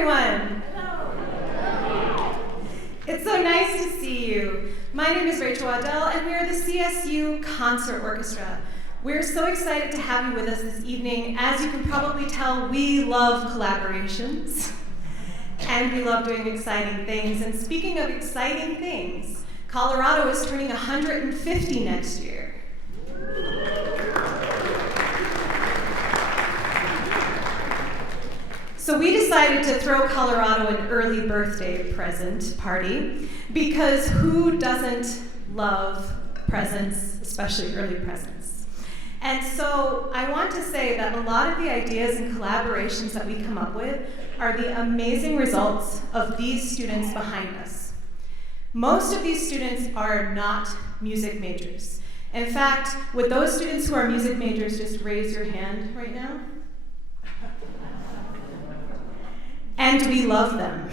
everyone. It's so nice to see you. My name is Rachel Waddell, and we are the CSU Concert Orchestra. We're so excited to have you with us this evening. As you can probably tell, we love collaborations, and we love doing exciting things. And speaking of exciting things, Colorado is turning 150 next year. So we decided to throw Colorado an early birthday present party, because who doesn't love presents, especially early presents? And so I want to say that a lot of the ideas and collaborations that we come up with are the amazing results of these students behind us. Most of these students are not music majors. In fact, would those students who are music majors just raise your hand right now? And we love them.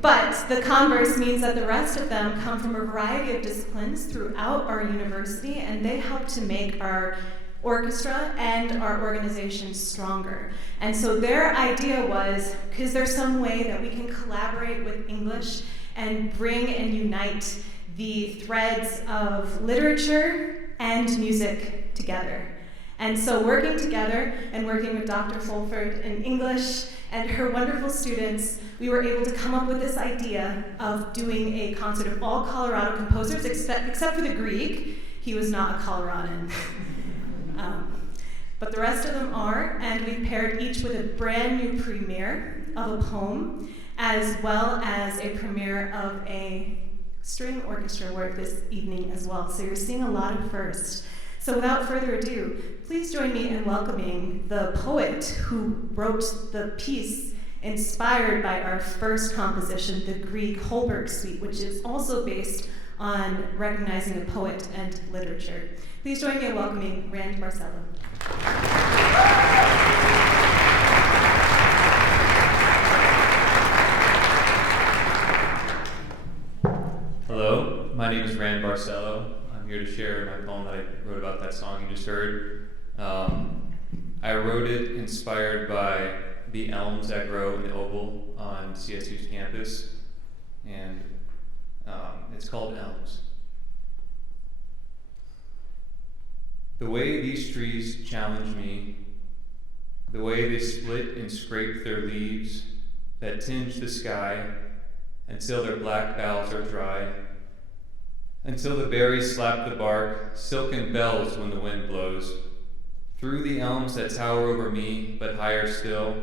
But the converse means that the rest of them come from a variety of disciplines throughout our university, and they help to make our orchestra and our organization stronger. And so their idea was, is there some way that we can collaborate with English and bring and unite the threads of literature and music together? And so working together and working with Dr. Fulford in English and her wonderful students, we were able to come up with this idea of doing a concert of all Colorado composers, except for the Greek. He was not a Coloradan. But the rest of them are, and we paired each with a brand new premiere of a poem, as well as a premiere of a string orchestra work this evening as well. So you're seeing a lot of firsts. So without further ado, please join me in welcoming the poet who wrote the piece inspired by our first composition, the Grieg Holberg Suite, which is also based on recognizing a poet and literature. Please join me in welcoming Rand Barcelo. Hello, my name is Rand Barcelo. I'm here to share my poem that I wrote about that song you just heard. I wrote it inspired by the elms that grow in the Oval on CSU's campus, and it's called Elms. The way these trees challenge me, the way they split and scrape their leaves that tinge the sky until their black boughs are dry, until the berries slap the bark, silken bells when the wind blows. Through the elms that tower over me, but higher still,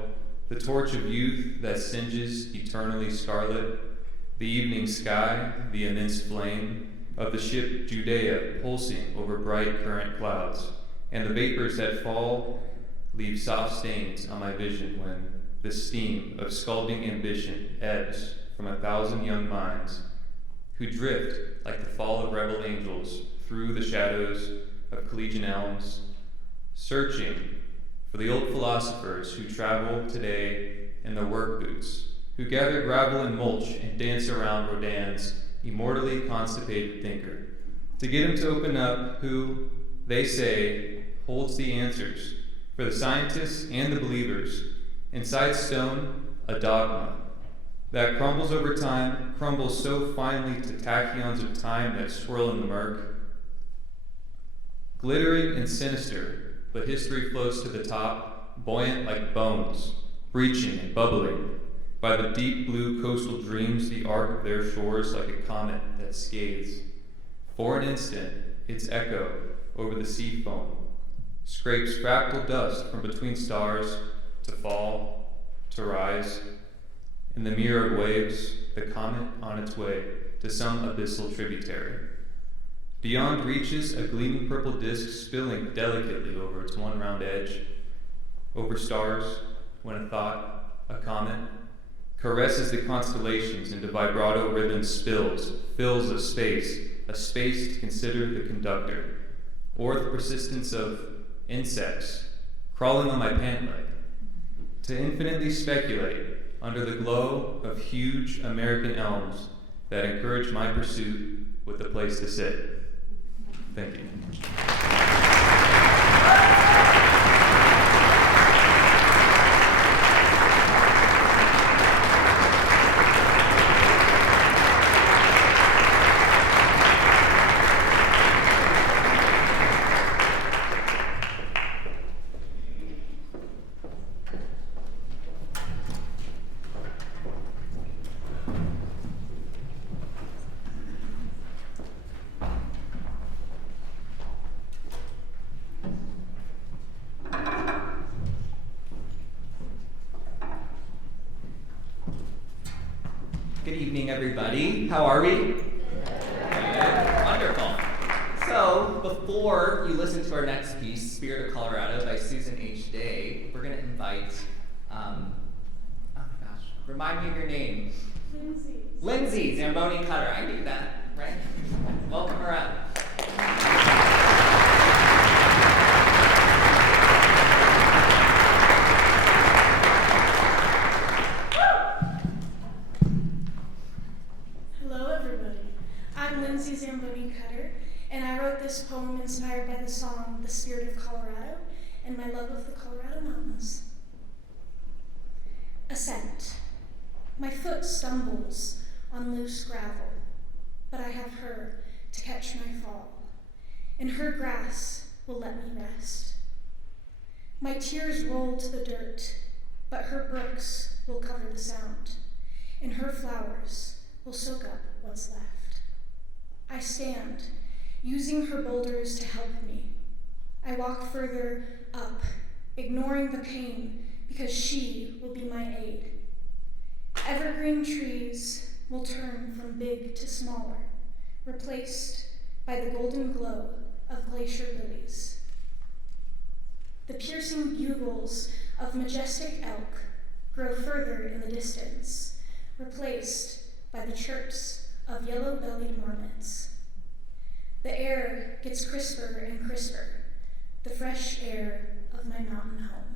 the torch of youth that singes eternally scarlet, the evening sky, the immense flame of the ship Judea pulsing over bright current clouds, and the vapors that fall leave soft stains on my vision when the steam of scalding ambition ebbs from 1,000 young minds who drift like the fall of rebel angels through the shadows of collegiate elms, searching for the old philosophers who travel today in their work boots, who gather gravel and mulch and dance around Rodin's immortally constipated thinker, to get him to open up who, they say, holds the answers for the scientists and the believers. Inside stone, a dogma that crumbles over time, crumbles so finely to tachyons of time that swirl in the murk. Glittering and sinister, but history flows to the top, buoyant like bones, breaching and bubbling by the deep blue coastal dreams, the arc of their shores like a comet that scathes. For an instant, its echo over the sea foam scrapes fractal dust from between stars to fall, to rise. In the mirror of waves, the comet on its way to some abyssal tributary. Beyond reaches a gleaming purple disk spilling delicately over its one round edge. Over stars, when a thought, a comet, caresses the constellations into vibrato rhythm spills, fills a space to consider the conductor, or the persistence of insects crawling on my pant leg, to infinitely speculate under the glow of huge American elms that encourage my pursuit with a place to sit. Thank you. Good evening, everybody. How are we? Good. Wonderful. So, before you listen to our next piece, Spirit of Colorado by Susan H. Day, we're going to invite, remind me of your name. Lindsay Zamboni Cutter. I knew that, right? Welcome her up. Hello, everybody. I'm Lindsay Zamboni Cutter, and I wrote this poem inspired by the song The Spirit of Colorado and my love of the Colorado Mountains. Ascent. My foot stumbles on loose gravel, but I have her to catch my fall, and her grass will let me rest. My tears roll to the dirt, but her brooks will cover the sound, and her flowers will soak up what's left. I stand, using her boulders to help me. I walk further up, ignoring the pain, because she will be my aid. Evergreen trees will turn from big to smaller, replaced by the golden glow of glacier lilies. The piercing bugles of majestic elk grow further in the distance, replaced by the chirps of yellow-bellied marmots. The air gets crisper and crisper, the fresh air of my mountain home.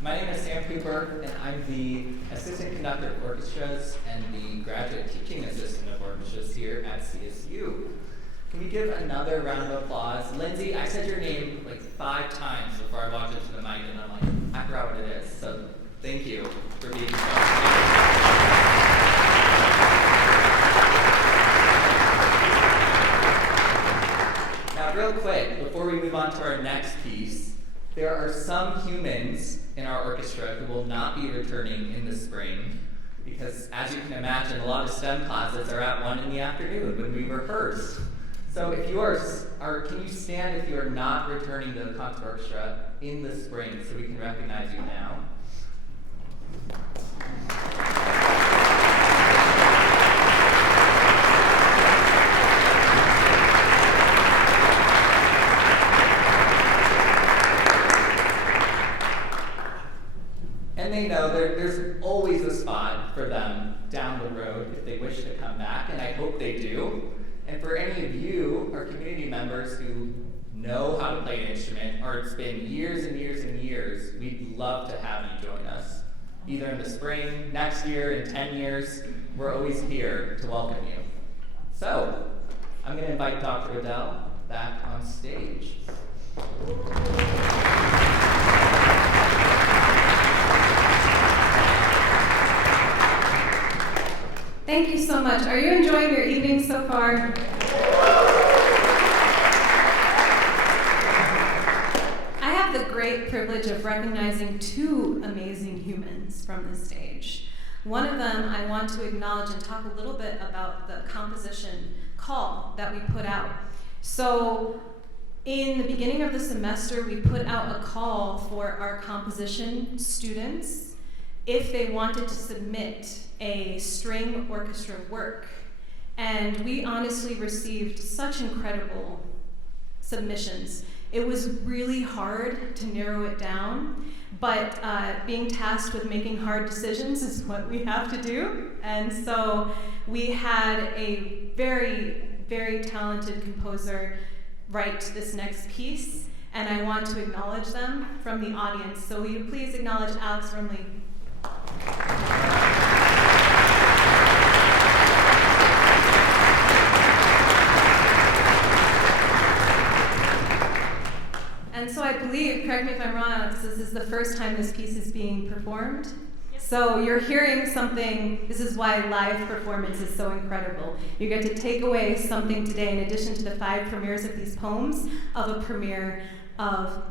My name is Sam Cooper, and I'm the Assistant Conductor of Orchestras and the Graduate Teaching Assistant of Orchestras here at CSU. Can we give another round of applause? Lindsay, I said your name like 5 times before I walked into the mic, and I'm like, I forgot what it is. So thank you for being so Now, real quick, before we move on to our next piece, there are some humans in our orchestra who will not be returning in the spring because, as you can imagine, a lot of STEM classes are at 1 in the afternoon when we rehearse. So if you are, can you stand if you are not returning to the concert orchestra in the spring so we can recognize you now? And they know there's always a spot for them down the road if they wish to come back, and I hope they do. And for any of you, our community members who know how to play an instrument, or it's been years and years and years, we'd love to have you join us. Either in the spring, next year, in 10 years, we're always here to welcome you. So, I'm going to invite Dr. Riddell back on stage. Thank you so much. Are you enjoying your evening so far? I have the great privilege of recognizing 2 amazing humans from the stage. One of them I want to acknowledge and talk a little bit about the composition call that we put out. So in the beginning of the semester, we put out a call for our composition students if they wanted to submit a string orchestra work. And we honestly received such incredible submissions. It was really hard to narrow it down, but being tasked with making hard decisions is what we have to do. And so we had a very, very talented composer write this next piece, and I want to acknowledge them from the audience. So will you please acknowledge Alex Rumley? And so I believe, correct me if I'm wrong, Alex, this is the first time this piece is being performed. Yep. So you're hearing something, this is why live performance is so incredible. You get to take away something today, in addition to the 5 premieres of these poems, of a premiere of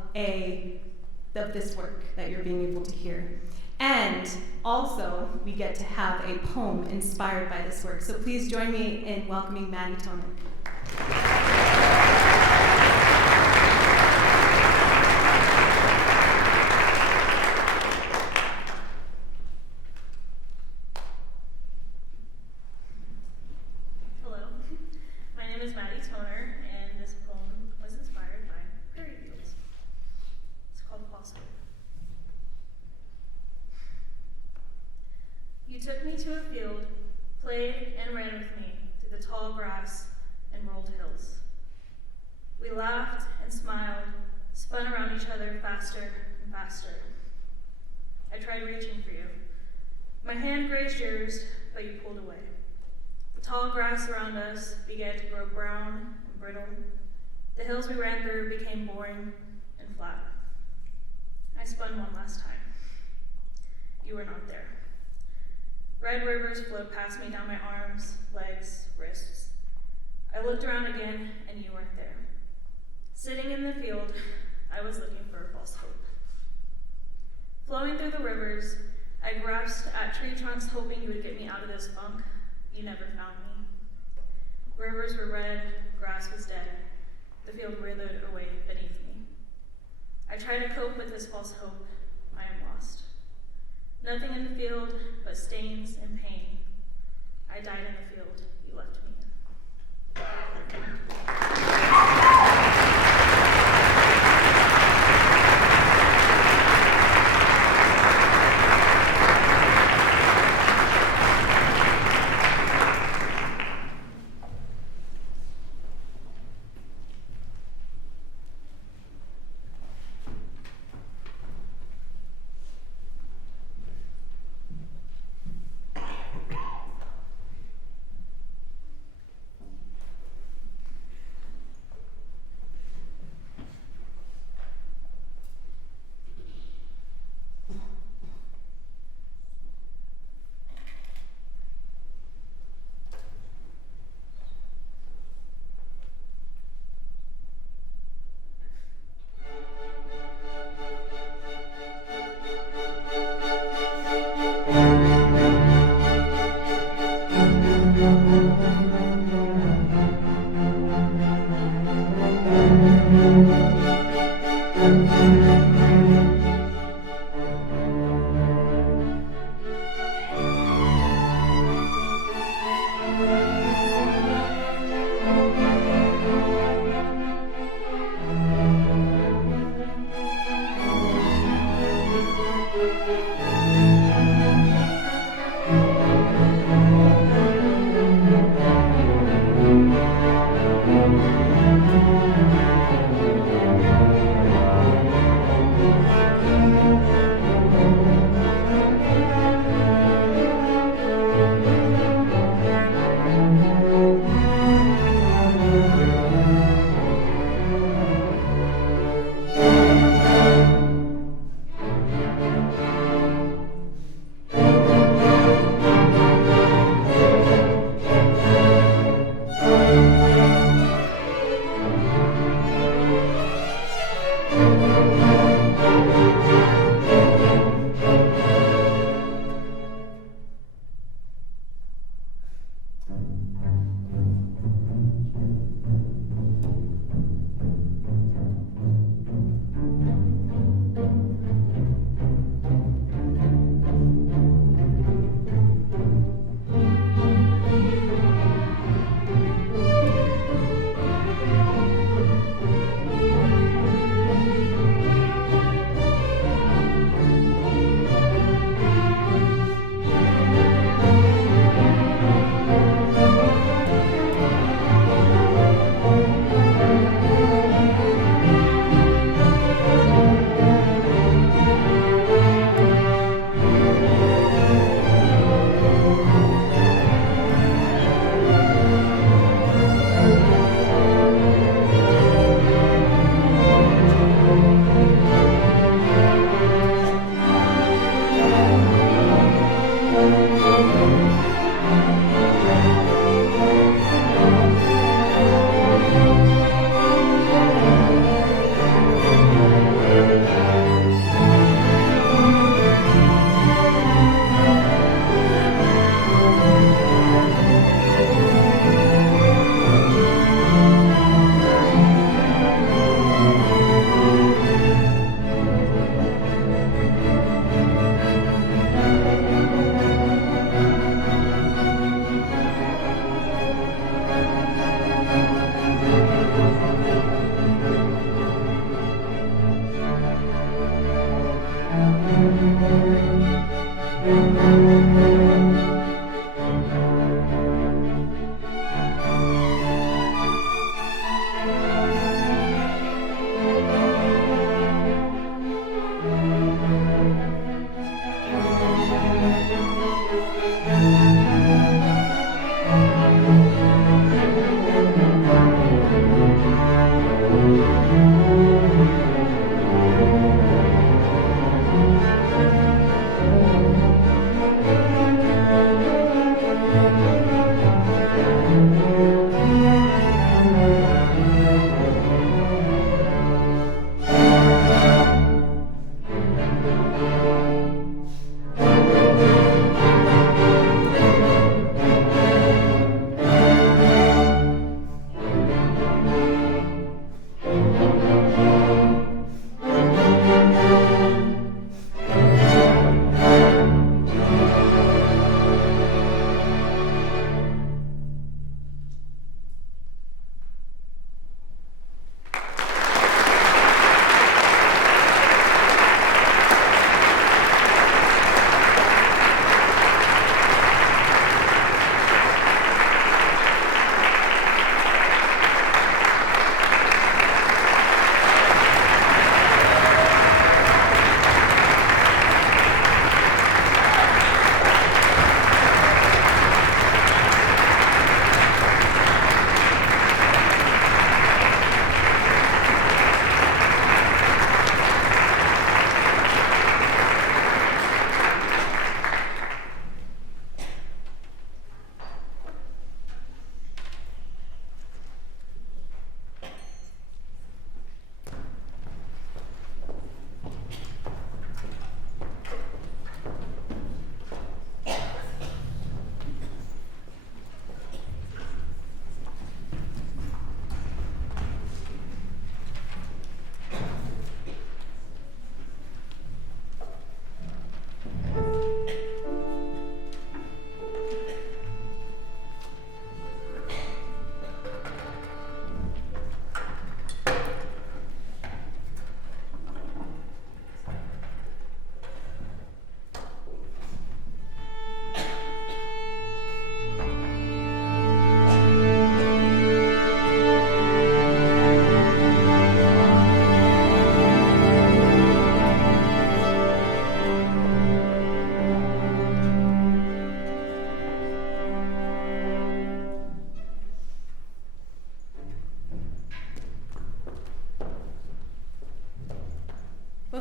this work that you're being able to hear. And also, we get to have a poem inspired by this work. So please join me in welcoming Maddie Toner. Hello, my name is Maddie Toner, and this poem was inspired by prairie fields. It's called False Hope. You took me to a field, played and ran with me through the tall grass and rolled hills. We laughed and smiled, spun around each other faster and faster. I tried reaching for you. My hand grazed yours, but you pulled away. The tall grass around us began to grow brown and brittle. The hills we ran through became boring and flat. I spun one last time. You were not there. Red rivers flowed past me down my arms, legs, wrists. I looked around again, and you weren't there. Sitting in the field, I was looking for a false hope. Flowing through the rivers, I grasped at tree trunks, hoping you would get me out of this funk. You never found me. Rivers were red, grass was dead. The field withered away beneath me. I tried to cope with this false hope. I am lost. Nothing in the field but stains and pain. I died in the field you left me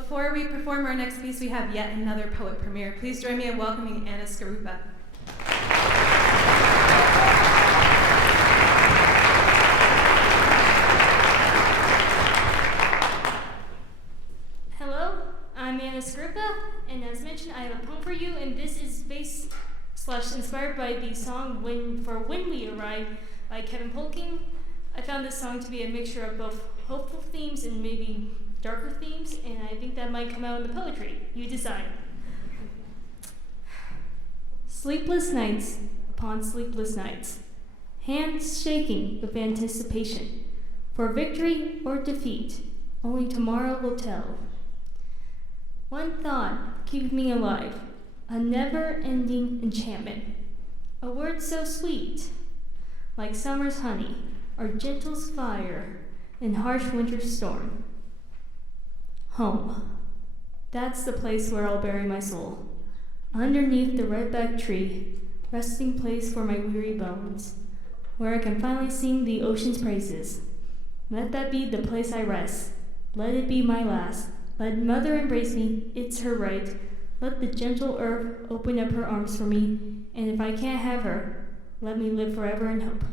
before we perform our next piece, we have yet another poet premiere. Please join me in welcoming Anna Skarupa. Hello, I'm Anna Skarupa, and as mentioned, I have a poem for you, and this is based / inspired by the song When We Arrive by Kevin Polking. I found this song to be a mixture of both hopeful themes and maybe darker themes, and I think that might come out in the poetry. You decide. Sleepless nights upon sleepless nights, hands shaking with anticipation, for victory or defeat, only tomorrow will tell. One thought keeps me alive, a never-ending enchantment, a word so sweet, like summer's honey, or gentle's fire in harsh winter's storm. Home. That's the place where I'll bury my soul. Underneath the redback tree, resting place for my weary bones, where I can finally sing the ocean's praises. Let that be the place I rest. Let it be my last. Let mother embrace me, it's her right. Let the gentle earth open up her arms for me, and if I can't have her, let me live forever in hope.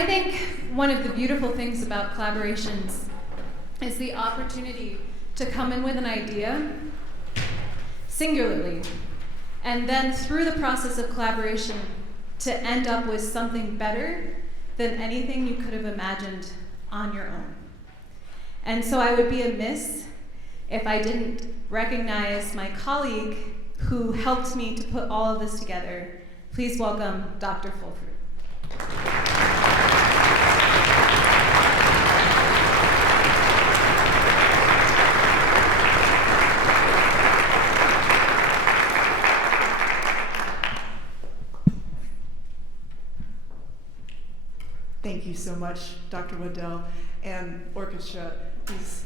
I think one of the beautiful things about collaborations is the opportunity to come in with an idea singularly, and then through the process of collaboration to end up with something better than anything you could have imagined on your own. And so I would be amiss if I didn't recognize my colleague who helped me to put all of this together. Please welcome Dr. Fulford. Thank you so much, Dr. Waddell and Orchestra. These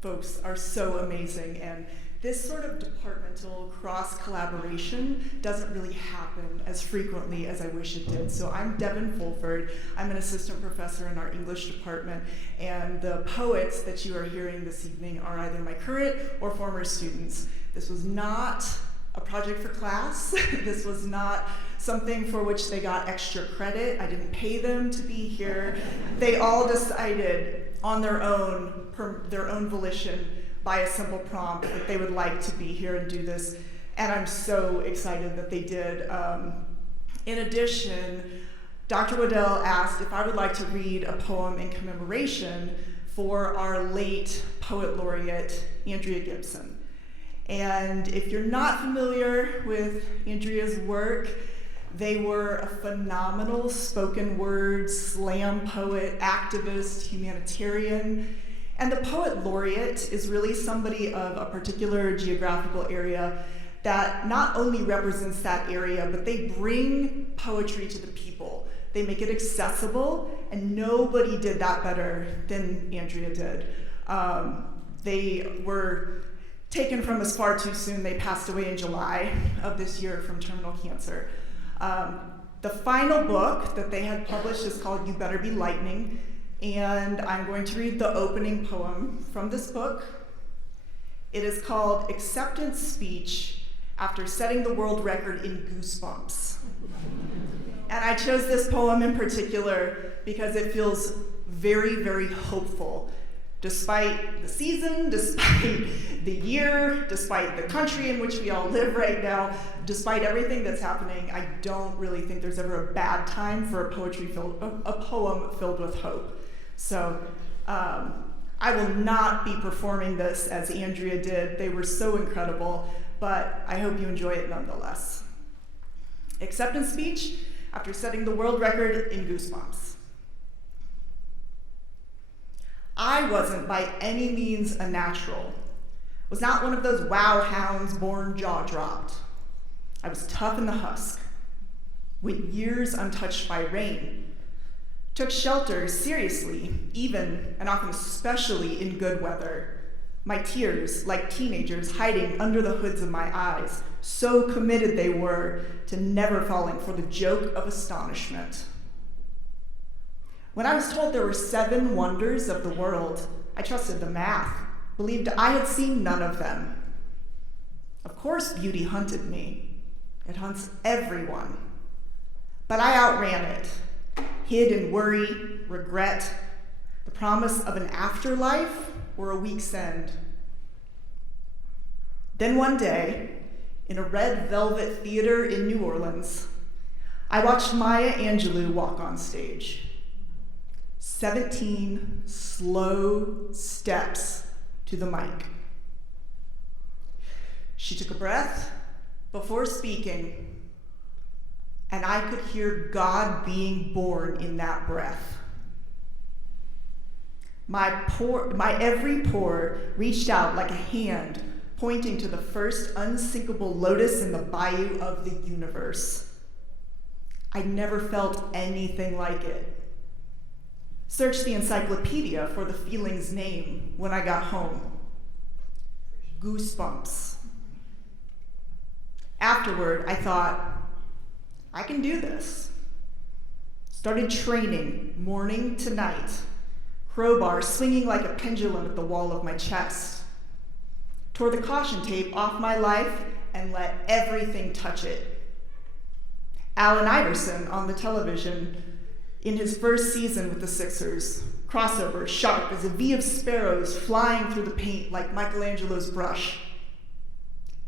folks are so amazing, and this sort of departmental cross-collaboration doesn't really happen as frequently as I wish it did. So I'm Devin Fulford. I'm an assistant professor in our English department, and the poets that you are hearing this evening are either my current or former students. This was not a project for class. This was not something for which they got extra credit. I didn't pay them to be here. They all decided on their own volition, by a simple prompt, that they would like to be here and do this. And I'm so excited that they did. In addition, Dr. Waddell asked if I would like to read a poem in commemoration for our late poet laureate, Andrea Gibson. And if you're not familiar with Andrea's work, they were a phenomenal spoken word, slam poet, activist, humanitarian. And the poet laureate is really somebody of a particular geographical area that not only represents that area, but they bring poetry to the people. They make it accessible, and nobody did that better than Andrea did. They were taken from us far too soon. They passed away in July of this year from terminal cancer. The final book that they had published is called You Better Be Lightning, and I'm going to read the opening poem from this book. It is called Acceptance Speech After Setting the World Record in Goosebumps. And I chose this poem in particular because it feels very, very hopeful. Despite the season, despite the year, despite the country in which we all live right now, despite everything that's happening, I don't really think there's ever a bad time for a poem filled with hope. So I will not be performing this as Andrea did. They were so incredible, but I hope you enjoy it nonetheless. Acceptance Speech After Setting the World Record in Goosebumps. I wasn't by any means a natural. Was not one of those wow hounds born jaw-dropped. I was tough in the husk, went years untouched by rain, took shelter seriously, even and often especially in good weather. My tears, like teenagers hiding under the hoods of my eyes, so committed they were to never falling for the joke of astonishment. When I was told there were 7 wonders of the world, I trusted the math, believed I had seen none of them. Of course, beauty hunted me. It hunts everyone. But I outran it, hid in worry, regret, the promise of an afterlife or a week's end. Then one day, in a red velvet theater in New Orleans, I watched Maya Angelou walk on stage. 17 slow steps to the mic. She took a breath before speaking, and I could hear God being born in that breath. My every pore reached out like a hand pointing to the first unsinkable lotus in the bayou of the universe. I never felt anything like it. Searched the encyclopedia for the feeling's name when I got home. Goosebumps. Afterward, I thought, I can do this. Started training morning to night, crowbar swinging like a pendulum at the wall of my chest. Tore the caution tape off my life and let everything touch it. Allen Iverson on the television In his first season with the Sixers, crossover sharp as a V of sparrows flying through the paint like Michelangelo's brush.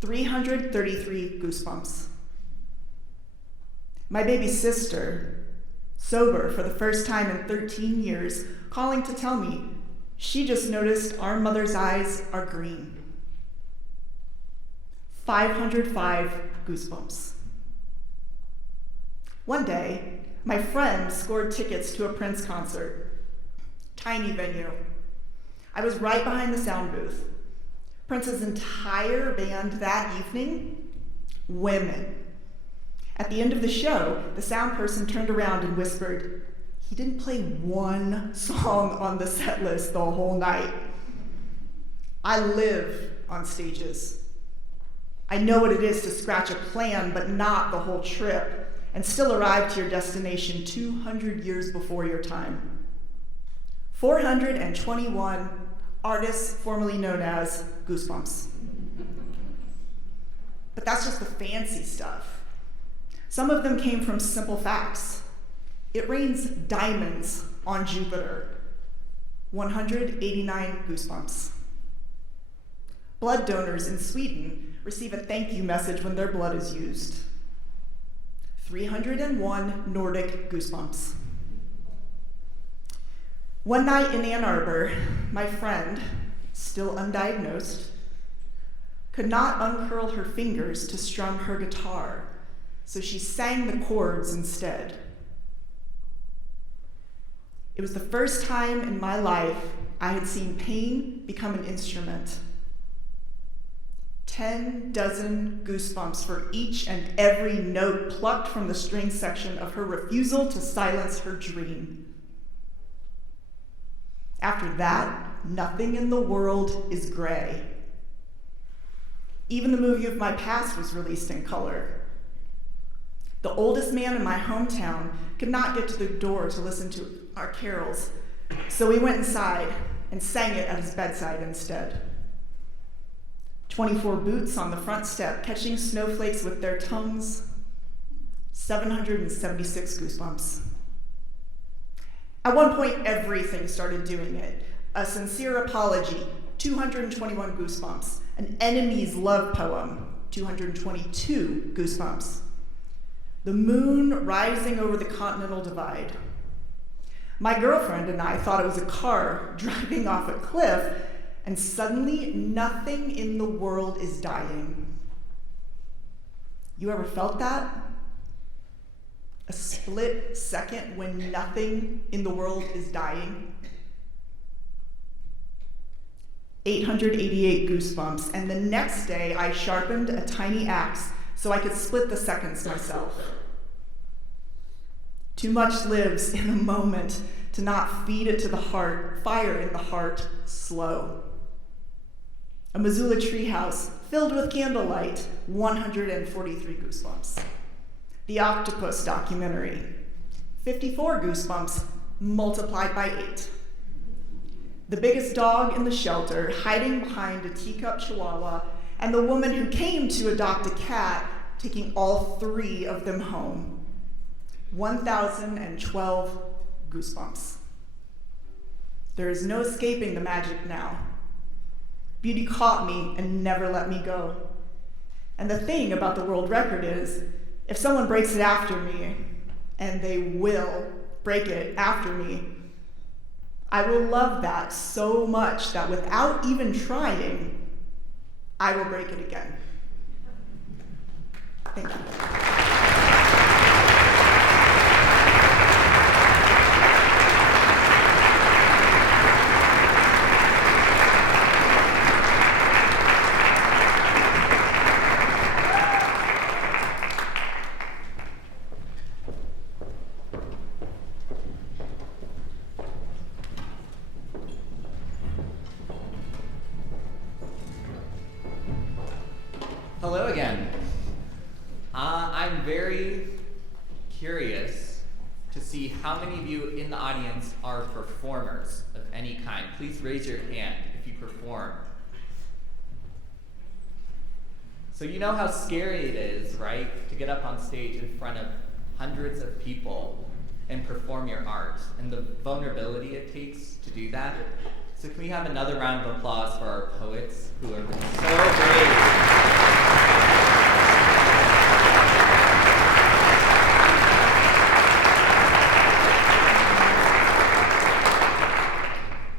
333 goosebumps. My baby sister, sober for the first time in 13 years, calling to tell me she just noticed our mother's eyes are green. 505 goosebumps. One day, my friend scored tickets to a Prince concert. Tiny venue. I was right behind the sound booth. Prince's entire band that evening, women. At the end of the show, the sound person turned around and whispered, "He didn't play one song on the set list the whole night." I live on stages. I know what it is to scratch a plan, but not the whole trip, and still arrive to your destination 200 years before your time. 421 artists formerly known as Goosebumps. But that's just the fancy stuff. Some of them came from simple facts. It rains diamonds on Jupiter. 189 goosebumps. Blood donors in Sweden receive a thank you message when their blood is used. 301 Nordic goosebumps. One night in Ann Arbor, my friend, still undiagnosed, could not uncurl her fingers to strum her guitar, so she sang the chords instead. It was the first time in my life I had seen pain become an instrument. 10 dozen goosebumps for each and every note plucked from the string section of her refusal to silence her dream. After that, nothing in the world is gray. Even the movie of my past was released in color. The oldest man in my hometown could not get to the door to listen to our carols, so we went inside and sang it at his bedside instead. 24 boots on the front step, catching snowflakes with their tongues. 776 goosebumps. At one point, everything started doing it. A sincere apology, 221 goosebumps. An enemy's love poem, 222 goosebumps. The moon rising over the continental divide. My girlfriend and I thought it was a car driving off a cliff, and suddenly nothing in the world is dying. You ever felt that? A split second when nothing in the world is dying? 888 goosebumps, and the next day I sharpened a tiny axe so I could split the seconds myself. Too much lives in a moment to not feed it to the heart, fire in the heart, slow. A Missoula treehouse filled with candlelight, 143 goosebumps. The Octopus documentary, 54 goosebumps multiplied by 8. The biggest dog in the shelter hiding behind a teacup chihuahua, and the woman who came to adopt a cat taking all 3 of them home. 1,012 goosebumps. There is no escaping the magic now. Beauty caught me and never let me go. And the thing about the world record is, if someone breaks it after me, and they will break it after me, I will love that so much that without even trying, I will break it again. Thank you. Hello again. I'm very curious to see how many of you in the audience are performers of any kind. Please raise your hand if you perform. So you know how scary it is, right, to get up on stage in front of hundreds of people and perform your art, and the vulnerability it takes to do that. So can we have another round of applause for our poets who have been so brave?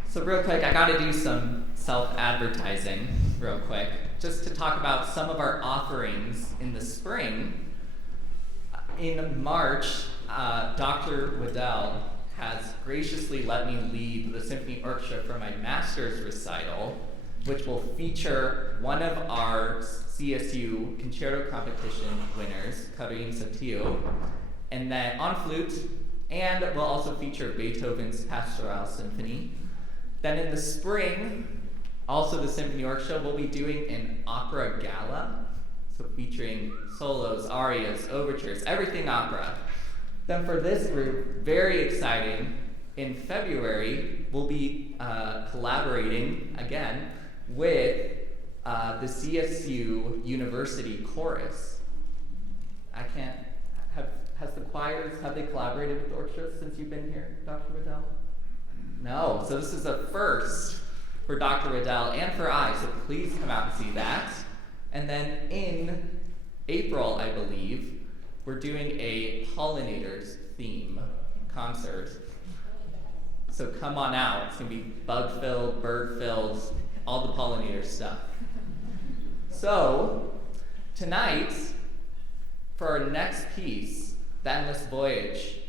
So real quick, I gotta do some self-advertising real quick, just to talk about some of our offerings in the spring. In March, Dr. Waddell has graciously let me lead the Symphony Orchestra for my master's recital, which will feature one of our CSU concerto competition winners, Karim Satiu, and then on flute, and will also feature Beethoven's Pastoral Symphony. Then in the spring, also the Symphony Orchestra will be doing an opera gala, so featuring solos, arias, overtures, everything opera. Then for this group, very exciting, in February, we'll be collaborating again with the CSU University Chorus. Has the choirs, have they collaborated with the orchestra since you've been here, Dr. Waddell? No, so this is a first for Dr. Waddell and for I, so please come out and see that. And then in April, I believe, we're doing a pollinators theme concert. So come on out, it's gonna be bug-filled, bird-filled, all the pollinator stuff. So, tonight, for our next piece, The Endless Voyage,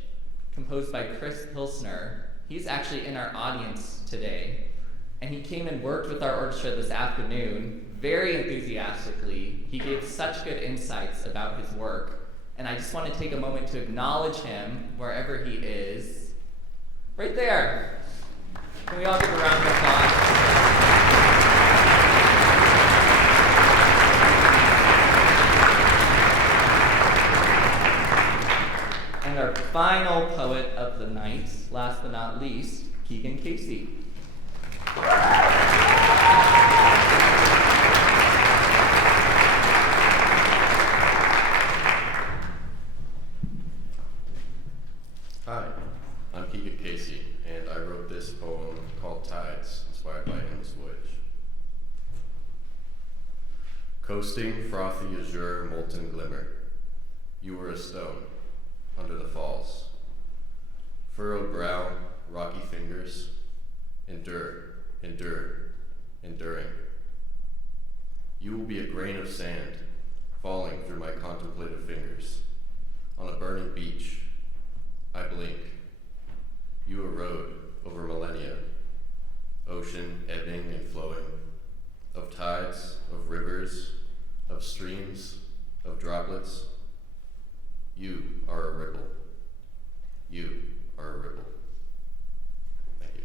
composed by Chris Pilsner, he's actually in our audience today, and he came and worked with our orchestra this afternoon very enthusiastically. He gave such good insights about his work, and I just want to take a moment to acknowledge him wherever he is. Right there. Can we all give a round of applause? And our final poet of the night, last but not least, Keegan Casey. Hi, I'm Keegan Casey, and I wrote this poem called Tides, inspired by Endless Voyage. Coasting, frothy azure, molten glimmer, you were a stone under the falls. Furrowed brow, rocky fingers, endure, enduring. You will be a grain of sand falling through my contemplative fingers. On a burning beach, I blink. You erode over millennia, ocean ebbing and flowing, of tides, of rivers, of streams, of droplets. You are a ripple. You are a ripple. Thank you.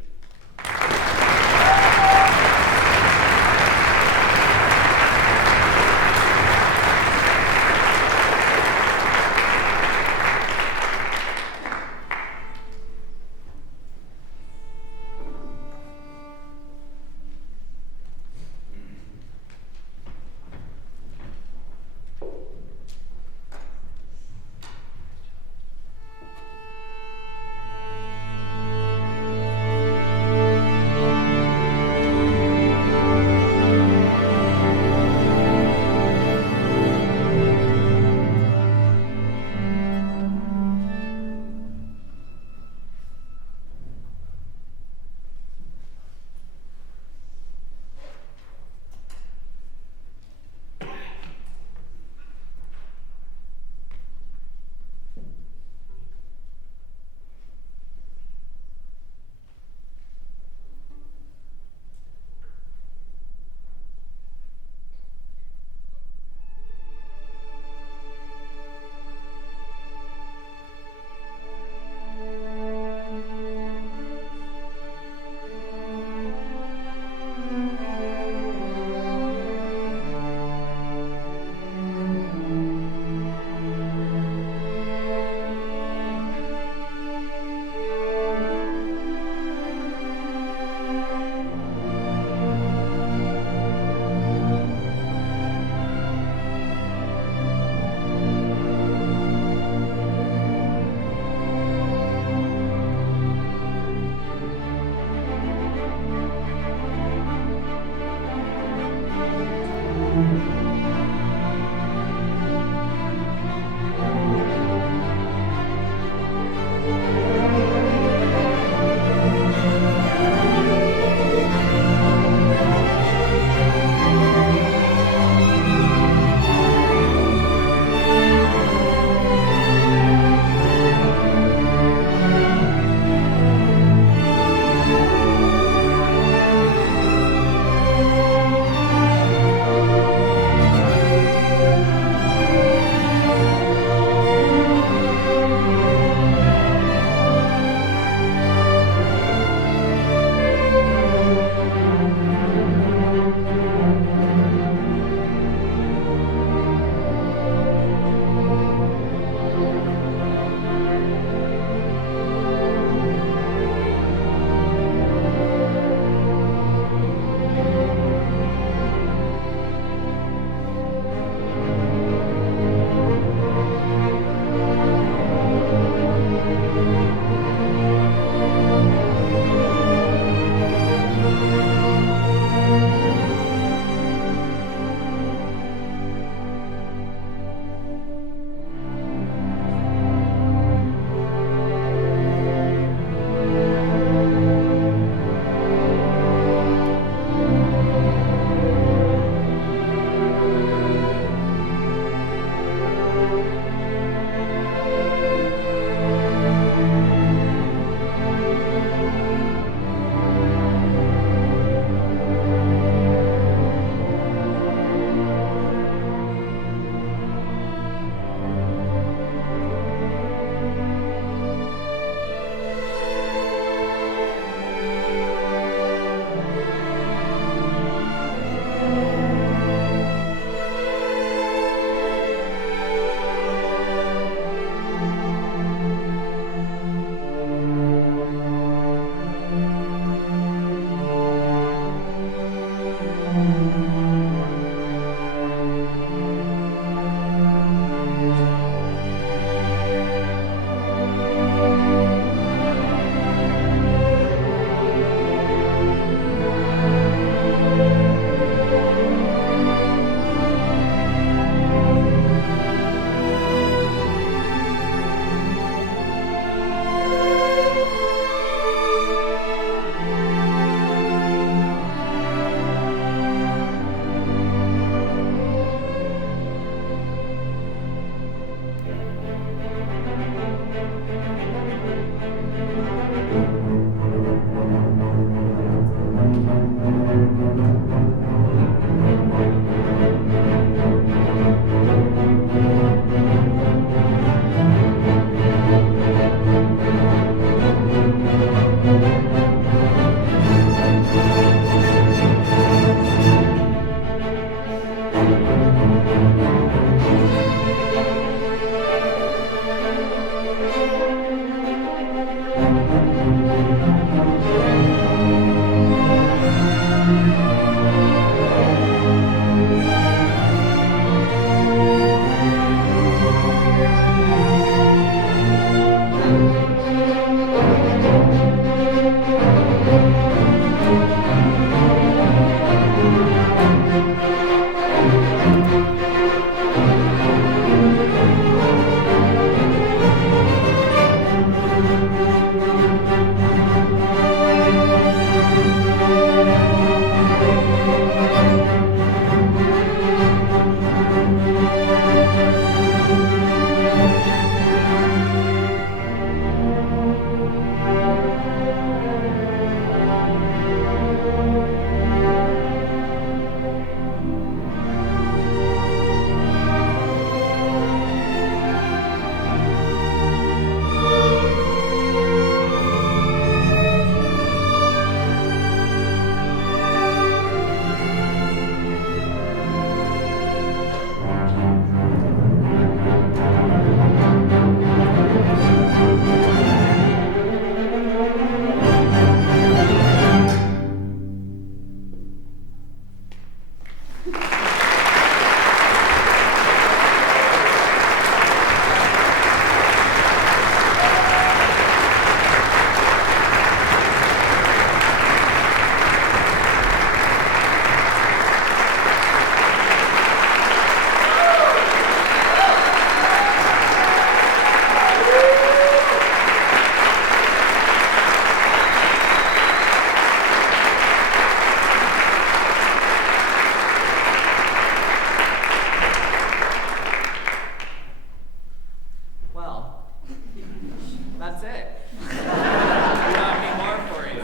that's it. We don't have any more for you.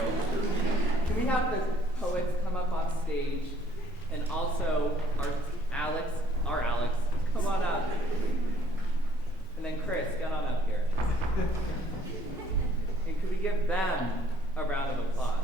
Can we have the poets come up on stage, and also our Alex, come on up. And then Chris, get on up here. And could we give them a round of applause?